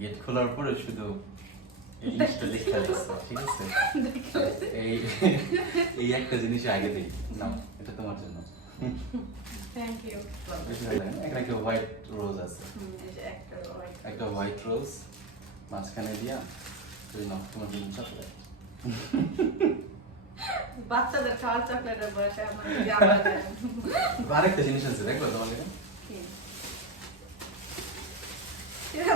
Gate খোলার পরে শুধু এই জিনিসটা দেখতে লাগছে, ঠিক আছে? এই এই একটা জিনিস আগে দিই না, এটা তোমার জন্য। Thank you. এখানে একটা হোয়াইট রোজ আছে, একটা হোয়াইট রোজ মাঝখানে দিয়া তুই নাও তোমার জন্য চকলেট। বাচ্চাদের খাওয়ার চকলেটের বয়সে আরেকটা জিনিস আছে, দেখবো তোমার কাছে?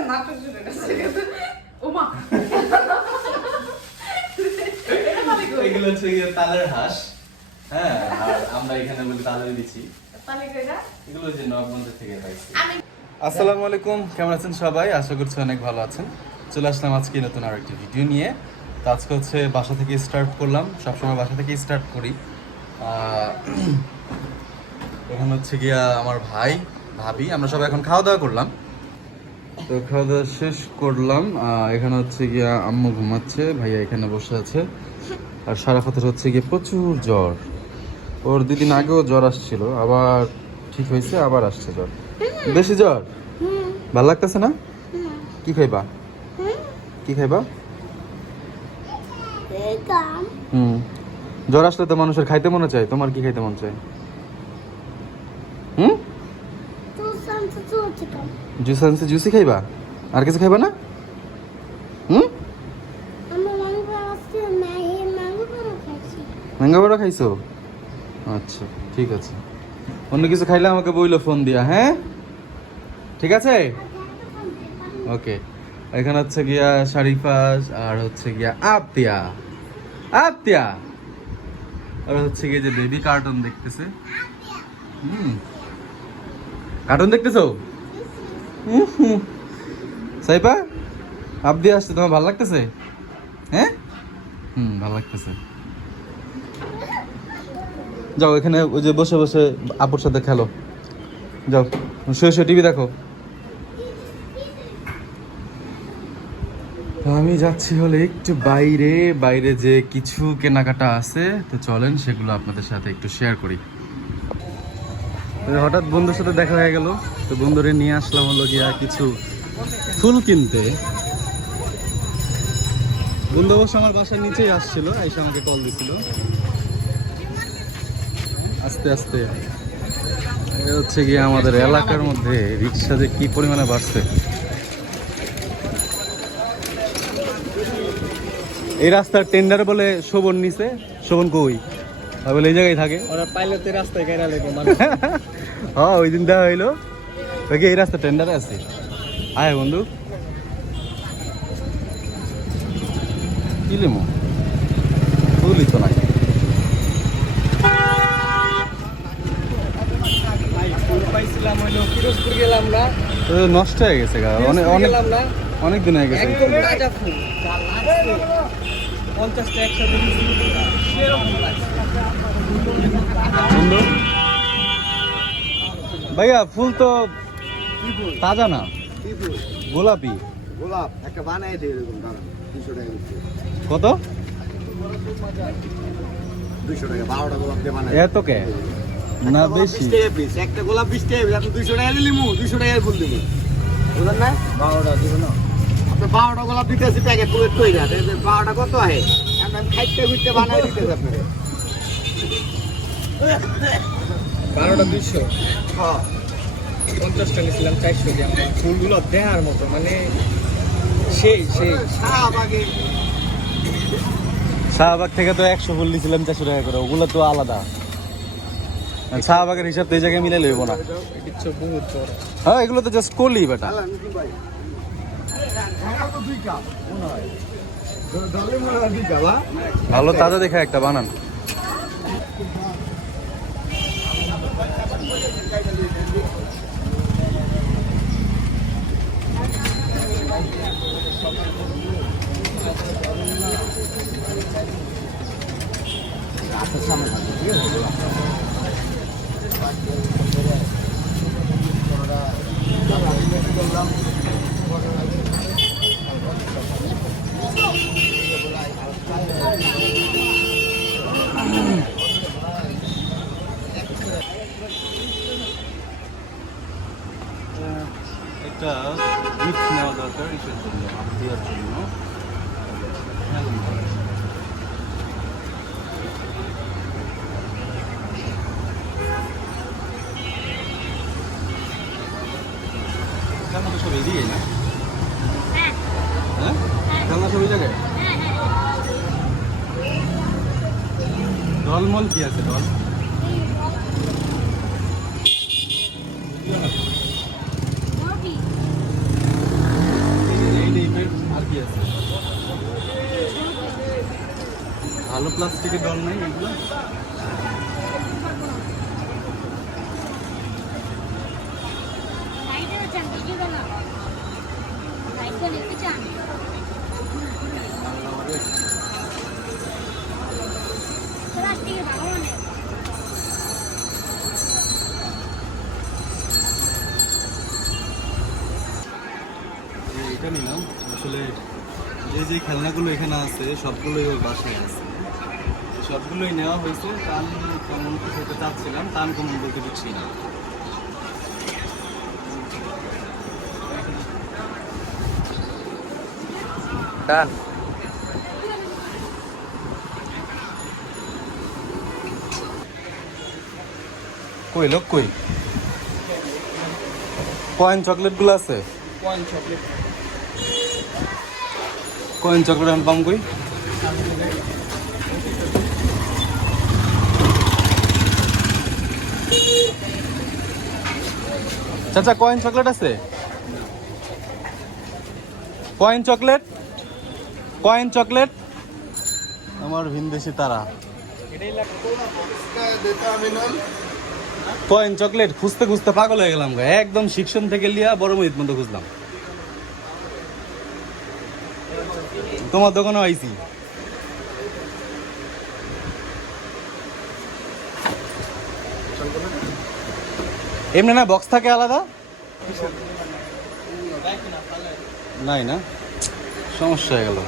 নাটক শুরু করছে। ওমা এগুলো হচ্ছে গিয়ে তালের হাঁস, হ্যাঁ, আর আমরা এখানে বলি তালের বিচি। এগুলো যে নবাবগঞ্জ থেকে পাইছি। আসসালামু আলাইকুম, কেমন আছেন সবাই? আশা করছি অনেক ভালো আছেন। চলে আসলাম আজকে নতুন আরেকটি ভিডিও নিয়ে। তো আজকে হচ্ছে বাসা থেকে স্টার্ট করলাম, সবসময় বাসা থেকে স্টার্ট করি। এখন হচ্ছে গিয়া আমার ভাই ভাবি আমরা সবাই এখন খাওয়া দাওয়া করলাম। তো খাওয়া দাওয়া শেষ করলাম। এখানে হচ্ছে গিয়া আম্মু ঘুমাচ্ছে, ভাইয়া এখানে বসে আছে। আর সারাফাতের হচ্ছে গিয়ে প্রচুর জ্বর। ওর 2 দিন আগেও জ্বর আসছিল, আবার ঠিক হয়েছে, আবার আসছে জ্বর। বেশি জ্বর? ভাল লাগতেছে না? কি খাইবা? কি খাইবা? জ্বর আসলে তো মানুষের খাইতে মনে চায়, তোমার কি খাইতে মন চায়? জুস আনছে, জুসই খাইবা? আর কিছু খাইবা না? ম্যাঙ্গো বড়া খাইছো? আচ্ছা ঠিক আছে, অন্য কিছু খাইলে আমাকে বইলো ফোন দিয়া, হ্যাঁ ঠিক আছে, ওকে। এখানে হচ্ছে গিয়া শারিফাস আর হচ্ছে গিয়া আতিয়া আতিয়া, আর হচ্ছে গিয়ে যে বেবি কার্টুন দেখতেছে। কার্টুন দেখতেছো? সাইফা আবদি আসছে, তোমার ভালো লাগতেছে? হ্যাঁ, ভালো লাগতেছে। যাও এখানে ওই যে বসে বসে আপুর সাথে খেলো, যাও শুয়ে শুয়ে টিভি দেখো। আমি যাচ্ছি হলে একটু বাইরে, বাইরে যে কিছু কেনাকাটা আছে, তো চলেন সেগুলো আপনাদের সাথে একটু শেয়ার করি। হঠাৎ বন্ধুর সাথে দেখা হয়ে গেল, তো বন্ধুরে নিয়ে আসলাম হলো গিয়া কিছু ফুল কিনতে। বন্ধু অবশ্য আমার বাসার নিচেই আসছিল, এসে আমাকে কল দিছিল। আস্তে আস্তে হচ্ছে গিয়ে আমাদের এলাকার মধ্যে রিক্সা যে কি পরিমাণে বাড়ছে। এই রাস্তার টেন্ডার বলে শোভন নিছে। শোভন কই? বলে এই জায়গায় থাকে, ওরা পাইলতে রাস্তায় গাইরা লেগে মানে। হ্যাঁ ওই দিন দেওয়া হইলো, ওকে এই রাস্তা টেন্ডারে আছে। আয় বন্ধু কি লিমো? ফুলই তো নাই। নষ্ট হয়ে গেছে, অনেক দিন হয়ে গেছে। ভাইয়া ফুল তো তাজা না, গোলাপি। গোলাপ একটা বানাই দিয়ে এরকম দাম 200 টাকা দিচ্ছে। কত? 200 টাকা 12টা গোলাপ দিয়ে বানাই। এত কে না বেশি? 20 টাকা পিস, একটা গোলাপ 20 টাকা পিস। আপনি 200 টাকা দিলিমু, 200 টাকার ফুল দিমু, বুঝলেন না? 12টা দিব না আপনি, 12টা গোলাপ দিতেছি প্যাকেট করে কইরা। 12টা কত হয়? আমি খাইতে ঘুরতে বানাই দিতেছি আপনাকে। 12টা 200। হ্যাঁ 50টা নিয়েছিলাম 400 দিয়ে। আমার ফুলগুলো দেখার মতো, মানে সেই শাহবাগ থেকে তো 100 ফুল দিয়েছিলাম 400 টাকা করে, ওগুলো তো আলাদা। শাহবাগের হিসাব তো এই জায়গায় মিলে লইব না। কিছু বহুত বড়। হ্যাঁ এগুলো তো জাস্ট কলি বেটা। ভালো তাজা দেখে একটা বানান। একটা গিফট নেওয়া দরকার। দেওয়ার জন্য খেলনা তো সব এদিকে না? হ্যাঁ, খেলনা সব ওই জায়গায়। ডলমল কি আছে? ডল আর কি আছে? ভালো প্লাস্টিকের ডল নাই এগুলো? এটা নিলাম আসলে। যে খেলনাগুলো এখানে আছে সবগুলোই ওর বাসায় আছে, সবগুলোই নেওয়া হয়েছে। টান কেমন খেতে চাচ্ছিলাম, টান কেমন বলতে দিচ্ছি না। টান কই লোক কই? কয়েন চকলেট গুলো আছে? কয়েন চকলেট আমি পাম কই? চাচা কয়েন চকলেট আছে? কয়েন চকলেট, কয়েন চকলেট আমার ভিনদেশি তারা। কয়েন চকলেট খুঁজতে খুঁজতে পাগল হয়ে গেলাম গা, একদম শিক্ষণ থেকে লিয়া বড় মহিত মতো খুঁজলাম। তোমার দোকানে আইছি। এমনি না বক্স থাকে আলাদা? নাই না, সমস্যা হয়ে গেল।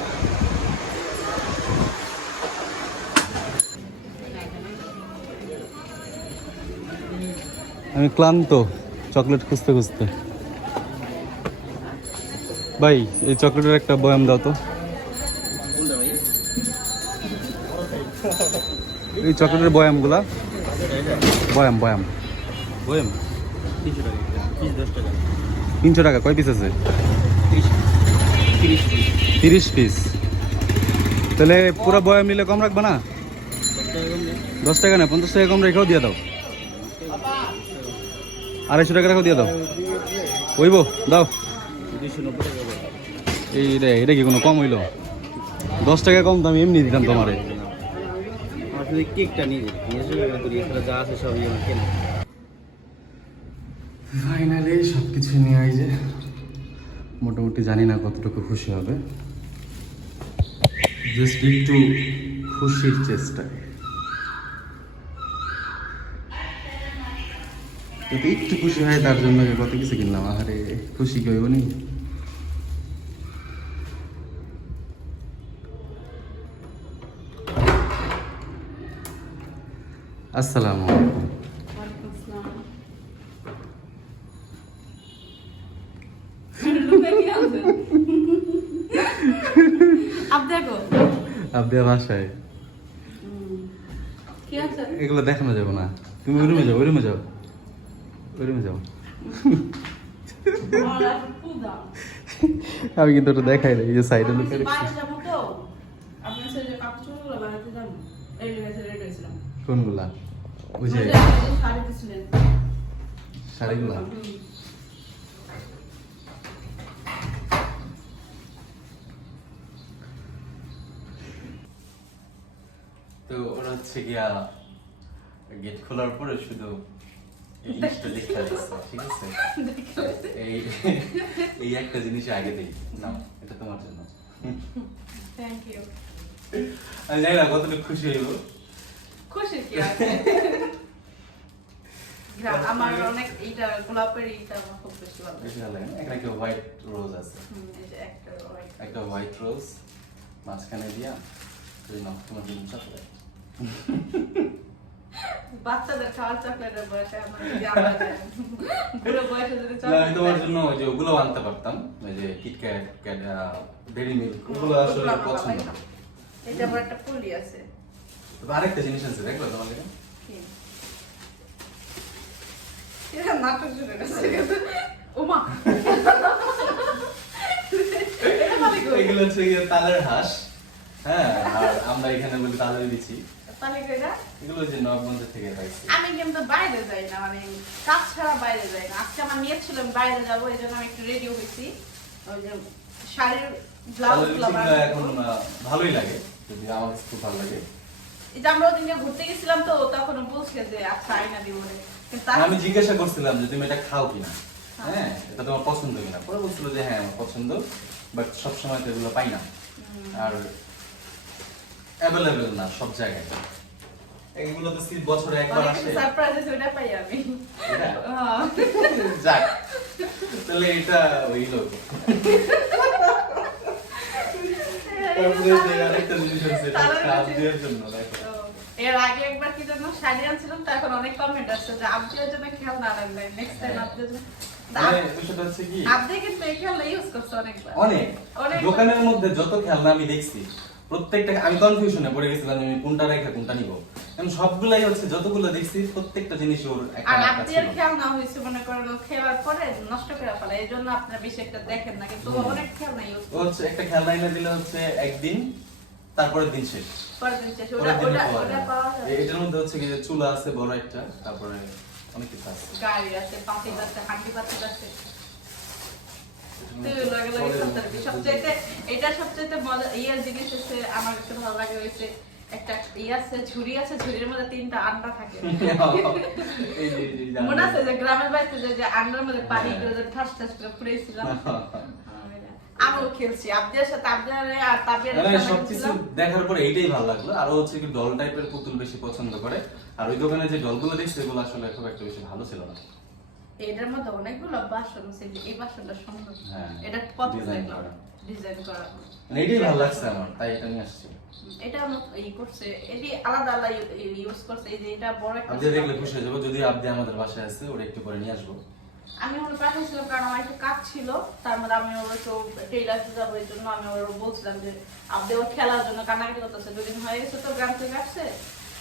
আমি ক্লান্ত চকলেট খুঁজতে খুঁজতে। ভাই এই চকলেটের একটা বয়াম দাও তো। এই চকলেটের বয়ামগুলা, বয়াম বয়াম বয়াম 300 টাকা। কয় পিস আছে? 30 পিস। তাহলে পুরো বয়াম নিলে কম রাখবা না? 10 টাকা না, 50 টাকা কম রেখেও দিয়ে দাও। 250 টাকা রেখেও দিয়ে দাও। হইব দাও। এটা কি কোনো কম হইলো? 10 টাকা কম তো আমি এমনি দিতাম তোমারে। ফাইনালি সব কিছু নিয়ে আইছে। মোটামুটি জানি না কতটুকু খুশি হবে, জাস্ট একটু খুশির চেষ্টায়। যদি একটু খুশি হয় তার জন্য কত কিছু কিনলাম। আরে খুশি কি হইব নি? আসসালামু আলাইকুম। ওয়ালাইকুম আসসালাম। আব্দে বাসায় কি আছে? এগুলো দেখানো যাবে না। তুমি ওই রুমে যাও, ওই রুমে যাও, ওই রুমে যাও। আমি কিন্তু ওটা দেখাই নাই, এই যে সাইডে লুকিয়ে রেখেছি। কোনগুলা? ওই যে শাড়িগুলা। তো ওরা হচ্ছে গিয়া গেট খোলার পরে শুধু এই জিনিসটা দেখতে আসছে, ঠিক আছে? এই একটা জিনিস আগে দেই না, এটা তোমার জন্য। Thank you. আমি জানি না কতটুকু খুশি হইব। খুশি কি আছে? আমার অনেক এইটা গোলাপের এইটা আমার খুব বেশি ভালো লাগে। বেশি ভালো লাগে না? এখানে একটা হোয়াইট রোজ আছে, এই যে একটা হোয়াইট রোজ মাঝখানে দিয়া তুই নাও তোমার জন্য চকলেট। বাচ্চাদের খাওয়ার চকলেটের বয়সে আমার যদি আমরা যাই। বুড়ো বয়সে যদি না, আমি তোমার চকলেট জন্য ওই যে ওগুলো আনতে পারতাম, ওই যে কিটক্যাট, ডেইরি মিল্ক, ওগুলো আসলে পছন্দ না। এটা আবার একটা পুলি আছে। তবে আরেকটা জিনিস আছে, দেখলো তোমার কাছে? কি? এটা নাটক শুরু করছে। ওমা। এটা মানে কি? এগুলো হচ্ছে গিয়ে তালের হাঁস, হ্যাঁ, আর আমরা এখানে বলি তালের বিচি। তাহলে কইরা এগুলো যে নবগঞ্জ থেকে পাইছি। আমি কিন্তু বাইরে যাই না, মানে কাজ ছাড়া বাইরে যাই না। আজকে আমার নিয়ত ছিল আমি বাইরে যাবো, এই জন্য আমি একটু রেডি হয়েছি। ওই যে শাড়ির ব্লাউজ তালের গুলো বিচিগুলো এখন ভালোই লাগে, যদি আমার কাছে খুব ভালো লাগে। এই যে আমরা ওদিনকে ঘুরতে গেছিলাম তো তখন বলছে যে আচ্ছা আইনা দিব বলে, কিন্তু তার- আমি জিজ্ঞাসা করছিলাম যে তুমি এটা খাও কিনা, হ্যাঁ, এটা তোমার পছন্দ কিনা। পরে বলছিল যে হ্যাঁ আমার পছন্দ, বাট সবসময় তো এগুলো পাই না, আর অ্যাভেলেবেল না সব জায়গায়। এগুলো তো বছরে একবার অনেক আসে। কিছু সারপ্রাইজ আছে, ওটা পাই আমি। এটা? হ্যাঁ। যাক, তাহলে এটা ওই লোক। তারপরে যে আরেকটা জিনিস আছে, এটা তালের স্বাদ বিচি। দেওয়ার জন্য, দেখো। তো এর আগে একবার কি জন্য শাড়ি আনছিলাম, তো এখন অনেক কমেন্ট আসছে যে আপনিও জন্য খেয়াল না রাখবেন, নেক্সট টাইম আপনিও জন্য। মানে বিষয়টা হচ্ছে কি, আপনি কিন্তু এই খেয়ালটা ইউজ করছে অনেকবার। অনেক অনেক। দোকানের মধ্যে যত খেলনা আমি দেখছি, প্রত্যেকটা আমি কনফিউশনে পড়ে গেছিলাম আমি কোনটা রেখে কোনটা নিব। আমি সবগুলাই হচ্ছে যতগুলো দেখছি প্রত্যেকটা জিনিস ওর একটা আর না একটা আপনার ছিল। খেয়াল না হয়েছে মনে করেন ও খেলার পরে নষ্ট করে ফেলে, এই জন্য আপনার বেশি একটা দেখেন না, কিন্তু ও অনেক খেয়াল না ইউজ ও হচ্ছে একটা খেলনা এনে দিলে হচ্ছে একদিন, তারপরের দিন শেষ। পরের দিন শেষ। পরের দিনে ওটা পাওয়া ওটা যায়। পাওয়া যায়। এটার মধ্যে হচ্ছে কি যে চুলা আছে বড় একটা, তারপরে অনেক কিছু আছে। গাড়ি আছে, পাতিল আছে, হাঁড়ি পাতিল আছে। তো লাগে লাগে সবচেয়ে সবচাইতে এটা সবচাইতে মজা ইয়ার জিনিস হচ্ছে আমার কাছে ভালো লাগে হইছে একটা আছে ঝুড়ি আছে, ঝুড়ির মধ্যে 3টা আন্ডা থাকে। এই যে মনে আছে যে গ্রামের বাড়িতে যে আন্ডার মধ্যে পানি করে যে ঠাস ঠাস করে ফুটাইছিলাম। আমিও খেলছি আবদিয়ার সাথে, আবদিয়ার আর তাবিয়ার মানে সাথে সবকিছু খেলছিলাম। দেখার পরে এইটাই ভালো লাগলো। আর ও হচ্ছে কি ডল টাইপের পুতুল বেশি পছন্দ করে, আর ওই দোকানে যে ডলগুলো দেখছে এগুলো আসলে খুব একটা বেশি ভালো ছিল না। এটার মধ্যে অনেকগুলো বাসন আছে, এই বাসনটা সুন্দর। হ্যাঁ, এটা কত design করা। ডিজাইন করা। মানে এটাই ভালো লাগছে আমার, তাই এটা নিয়ে আসছি। এটা আমরা ই করছে, এটি আলাদা আলাদা ইউজ করছে। এই যে এটা বড় একটা আপনি দেখলে খুশি হয়ে যাবো, যদি আপনি আমাদের বাসায় আছে ওটা একটু পরে নিয়ে আসবো। আমি ওর পাঠিয়েছিলাম কারণ আমার একটু কাজ ছিল, তার মধ্যে আমি ওর একটু টেইলার্সে যাবো, এই জন্য আমি ওর বলছিলাম যে আপনি ওর খেলার জন্য কান্নাকাটি করতেছে, 2 দিন হয়ে গেছে তো গ্রাম থেকে আসছে,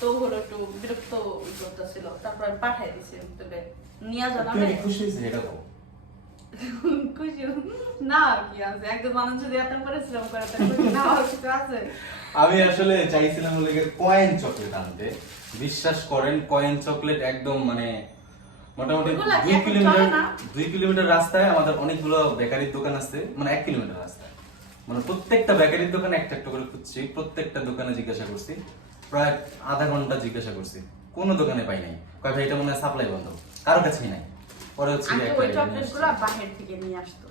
তো হলো একটু বিরক্ত করতেছিল, তারপর আমি পাঠিয়ে দিছি। তবে নিয়ে জানাবে তুমি কি খুশি হয়েছে এটা বল? খুশি না আর কি আছে, একদম মানুষ যদি এত পরিশ্রম করে তাহলে খুশি না হওয়ার কিছু আছে? আমি আসলে চাইছিলাম বলে কয়েন চকলেট আনতে। বিশ্বাস করেন কয়েন চকলেট একদম মানে মোটামুটি ওগুলা কি 2 এখন কিলোমিটার চলে না? 2 কিলোমিটার রাস্তায় আমাদের অনেকগুলো বেকারির দোকান আছে, মানে 1 কিলোমিটার রাস্তায়, মানে প্রত্যেকটা বেকারির দোকানে একটা একটা করে খুঁজছি, প্রত্যেকটা দোকানে জিজ্ঞাসা করছি, প্রায় আধা ঘন্টা জিজ্ঞাসা করছি, কোনো দোকানে পাই নাই। কয় ভাই এটা মনে হয় সাপ্লাই বন্ধ, কারো কাছেই নাই। পরে হচ্ছে আমি একটা ওই idea চকলেট নিয়ে গুলো আসছি। বাহির থেকে নিয়ে আসতো,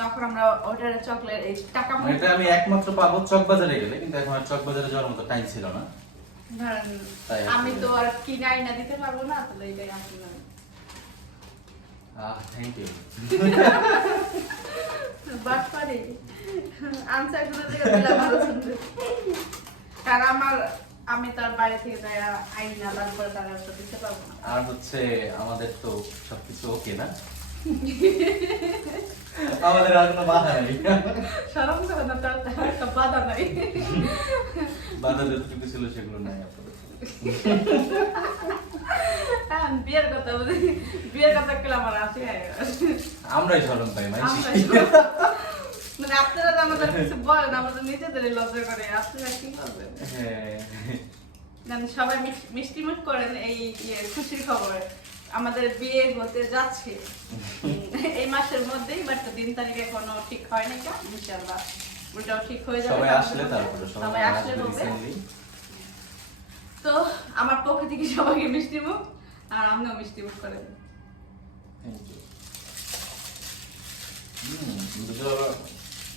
তখন আমরা ওটার চকলেট এই টাকা মানে এটা আমি একমাত্র পাবো চকবাজারে গেলে, কিন্তু এখন আর চকবাজারে যাওয়ার মতো টাইম ছিল না। ধরেন তাই আমি আসলে- তো আর কিনাই না দিতে পারবো না, তাহলে এটাই আসলে থ্যাংক ইউ। বাট পারি আনসার গুলো থেকে দিলাম ভালো সুন্দর। কারণ আমি তার বাড়ি থেকে যাই আইন না, তারপরে তারা তো দিতে পারবো না। আর হচ্ছে আমাদের তো সবকিছু ওকে না, আমাদের আর কোনো বাধা নেই। শরম করে না, তার একটা বাধা নাই। বাধা যতটুকু ছিল সেগুলো নাই আপাতত। হ্যাঁ, বিয়ের কথা বলি, বিয়ের কথা কেলে আমার আসে আমরাই শরম পাই মাইছি। মানে আপনারা তো আমাদের কিছু বলেন, আমাদের নিজেদেরই লজ্জা করে, আপনারা কি করবেন? হ্যাঁ। মানে সবাই মিষ্টি মুখ করেন এই খুশির খবর আমাদের বিয়ে হতে যাচ্ছে এই মাসের মধ্যেই, বাট দিন তারিখ এখনো ঠিক হয়নি, ইনশাআল্লাহ ওটাও ঠিক হয়ে যাবে। সবাই আসলে তারপরে সবাই আসলে আসবে বলবে। recently। তো আমার পক্ষ থেকে সবাইকে মিষ্টি মুখ, আর আমিও মিষ্টি মুখ করে দিই। Thank you. দুটো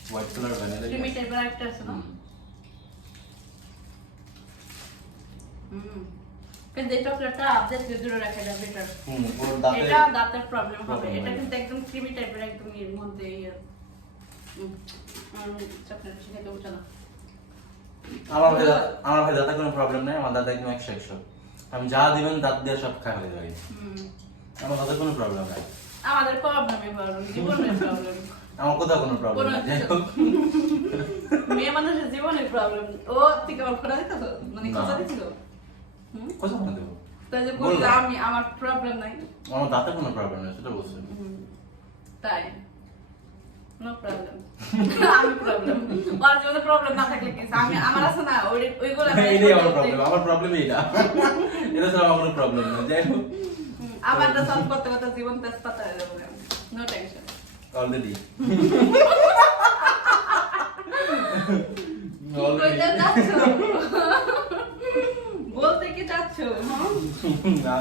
হোয়াইট কালার ভ্যানিলা। ক্রিমি টাইপের একটা আছে না? কিন্তু এই চকলেটটা আপডেট দূরে রাখা যাবে বেটার। ওর দাঁতে এটা দাঁতের প্রবলেম হবে। problem এটা হবে। কিন্তু একদম ক্রিমি টাইপের, একদম এর মধ্যে চকলেট খেতে উঠে না। আমার ভাই দাঁতে কোনো প্রবলেম নাই, আমার দাদা একদম 100-100। আমি যা দিবেন দাঁত দিয়ে সব খাই ফেলে যাই, হুম। আমার তাতে কোনো প্রবলেম নাই, আমাদের প্রবলেমই প্রবলেম, জীবনের প্রবলেম। আমার কোথাও কোনো প্রবলেম নাই। যাই হোক, মেয়ে মানুষের জীবনের প্রবলেম। ও থেকে আমার খোঁজা দিত, মানে না। খোঁজা দিছিল। হুম, কোথাও না দেবো, তাই যে বললাম। বললাম আমি আমার প্রবলেম নাই। আমার দাঁতে কোনো প্রবলেম নেই, সেটা বলছি। হুম, তাই নো প্রবলেম। আমি প্রবলেম, আর যদি প্রবলেম না থাকলে কি আমি আমার আছে না ওইগুলো এটাই আমার প্রবলেম, আমার প্রবলেম এইটা, এটা ছাড়া আমার কোনো প্রবলেম নেই। যাই হোক, আমারটা সলভ করতে করতে জীবন তেজপাতা হয়ে যাবে, নো টেনশন। অলরেডি কইতে চাচ্ছ? বলতে কি চাচ্ছ? না,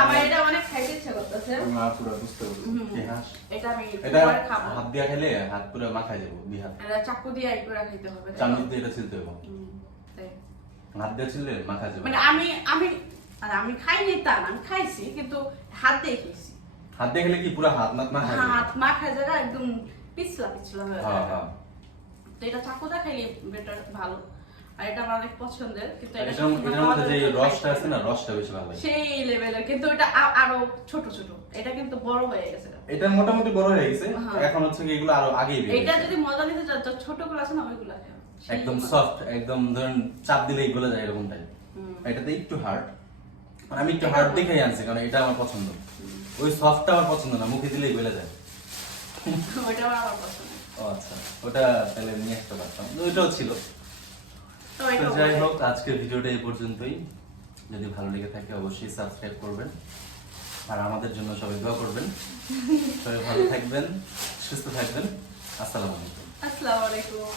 আমার এটা অনেক খাইতে ইচ্ছা করতেছে। মা পুরো বুঝতে পারছি। কি হাস? এটা আমি এটা পরে খাবো। হাত দিয়া খেলে হাত পুরো মাখাই যাবো, দুই হাত এটা চাকু দিয়ে আই করে খাইতে হবে। তাই না? চামচ দিয়ে এটা ছিলতে হবে, হুম, তাই। হাত দিয়ে ছিললে মাখা যাবে। মানে আমি খাইনি তা না, আমি খাইছি কিন্তু হাত দিয়ে খেয়েছি। হাত দিয়ে খেলে কি পুরো হাত মাখা যাবে? হাত মাখা জায়গা একদম পিছলা পিছলা হয়ে হ্যাঁ, যায়। হ্যাঁ। তো এটা চাকুটা খাইলে বেটার, ভালো। আর এটা আমার অনেক পছন্দের, কিন্তু এটা এটার মধ্যে যে রসটা আছে না, রসটা বেশি ভালো লাগে। সেই লেভেলের, কিন্তু এটা আরো ছোট ছোট, এটা কিন্তু বড় হয়ে গেছে। এটা মোটামুটি বড় হয়ে গেছে, হ্যাঁ। এখন হচ্ছে কি এগুলো আরো আগেই বের এটা হয়েছে। যদি মজা নিতে চাও, তো ছোটগুলো আছে না ওইগুলো খাও। সেই একদম মজা। সফট, একদম ধরেন চাপ দিলেই গলে যায় এরকম টাইপ। হুম। এটাতে একটু হার্ড, আমি একটু হার্ড দেখেই আনছি কারণ এটা আমার পছন্দ। ওই সফটটা আমার পছন্দ না, মুখে দিলেই গলে যায়। ওইটা আমার পছন্দ। ও আচ্ছা, ওটা তাহলে নিয়ে আসতে পারতাম, ওইটাও ছিল। তো তো এটা যাই হোক, আজকের ভিডিওটা এই পর্যন্তই। যদি ভালো লেগে থাকে অবশ্যই সাবস্ক্রাইব করবেন, আর আমাদের জন্য সবাই দোয়া করবেন। সবাই ভালো থাকবেন, সুস্থ থাকবেন। আসসালামু আলাইকুম। আসসালামু আলাইকুম।